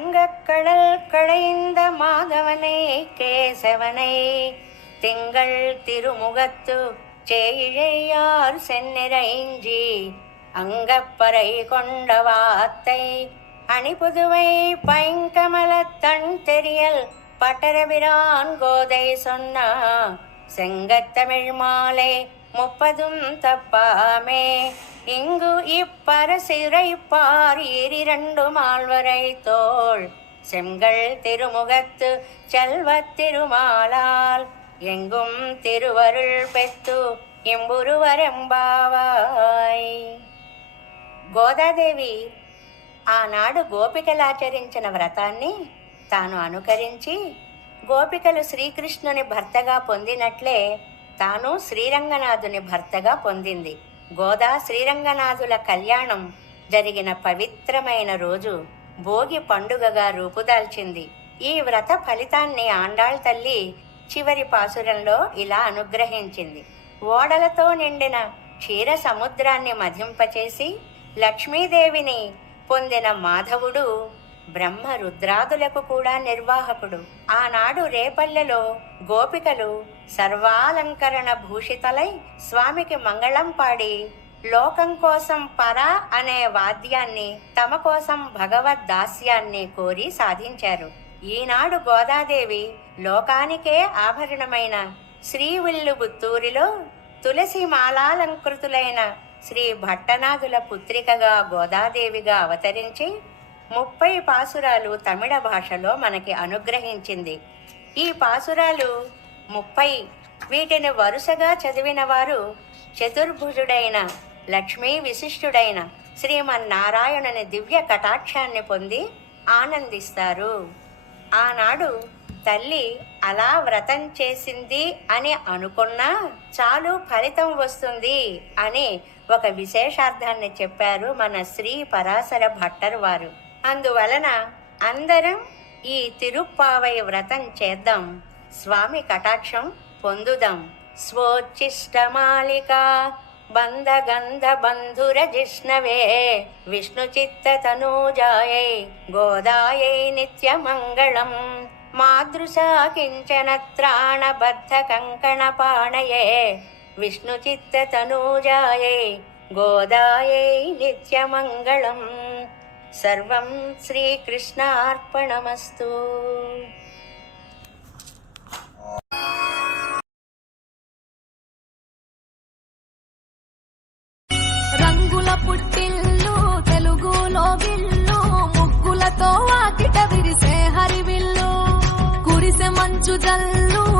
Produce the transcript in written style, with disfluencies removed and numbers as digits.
வங்கக்கடல் கடைந்த மாதவனை கேசவனை திங்கள் திருமுகத்து சேயிழையார் செந்நிறைஞ்சி அங்கப்பறை கொண்ட வாத்தை அணிபுதுவை பைங்கமலத்தன் தெரியல் பட்டரபிரான் கோதை சொன்னா செங்கத்தமிழ் மாலை 30 தப்பாமே இங்கு இப்பரசிறை பார் 2 மால்வரை தோள் செங்கல் திருமுகத்து செல்வத் திருமாலால் எங்கும் திருவருள் பெத்து ఇంబురువరెంబావాయ్. గోదాదేవి ఆనాడు గోపికలు ఆచరించిన వ్రతాన్ని తాను అనుకరించి గోపికలు శ్రీకృష్ణుని భర్తగా పొందినట్లే తాను శ్రీరంగనాథుని భర్తగా పొందింది. గోదా శ్రీరంగనాథుల కళ్యాణం జరిగిన పవిత్రమైన రోజు భోగి పండుగగా రూపుదాల్చింది. ఈ వ్రత ఫలితాన్ని ఆండాళ్ తల్లి చివరి పాసురంలో ఇలా అనుగ్రహించింది. ఓడలతో నిండిన క్షీర సముద్రాన్ని మధింపచేసి లక్ష్మీదేవిని పొందిన మాధవుడు బ్రహ్మ రుద్రాదులకు కూడా నిర్వాహకుడు. ఆనాడు రేపల్లెలో గోపికలు సర్వాలంకరణ భూషితలై స్వామికి మంగళం పాడి లోకం కోసం పరా అనే వాద్యాన్ని, తమ కోసం భగవద్ దాస్యాన్ని కోరి సాధించారు. ఈనాడు గోదాదేవి లోకానికే ఆభరణమైన శ్రీవిల్లుబుత్తూరిలో తులసి మాలాలంకృతులైన శ్రీ భట్టనాథుల పుత్రికగా గోదాదేవిగా అవతరించి 30 పాసురాలు తమిళ భాషలో మనకి అనుగ్రహించింది. ఈ పాసురాలు 30. వీటిని వరుసగా చదివిన వారు చతుర్భుజుడైన లక్ష్మీ విశిష్టుడైన శ్రీమన్నారాయణుని దివ్య కటాక్షాన్ని పొంది ఆనందిస్తారు. ఆనాడు తల్లి అలా వ్రతం చేసింది అని అనుకున్నా చాలు ఫలితం వస్తుంది అని ఒక విశేషార్థాన్ని చెప్పారు మన శ్రీ పరాశర భట్టర్ వారు. అందువలన అందరం ఈ తిరుప్పావై వ్రతం చేద్దాం, స్వామి కటాక్షం పొందుదాం. స్వోచ్చిష్టమాలిక బంధగంధ బంధుర జిష్ణవే విష్ణు చిత్త తనూజాయై గోదాయై నిత్యమంగళం మాదృశా కించన త్రాణబద్ధ కంకణ పాణయే విష్ణు చిత్త తనూజాయై గోదాయై నిత్యమంగళం. సర్వం శ్రీకృష్ణార్పణమస్తు. రంగుల పుట్టిల్లు తెలుగులో గిల్లు ముగ్గులతో వాకిట విరిసే హరివిల్లు కురిసె మంచు జల్లు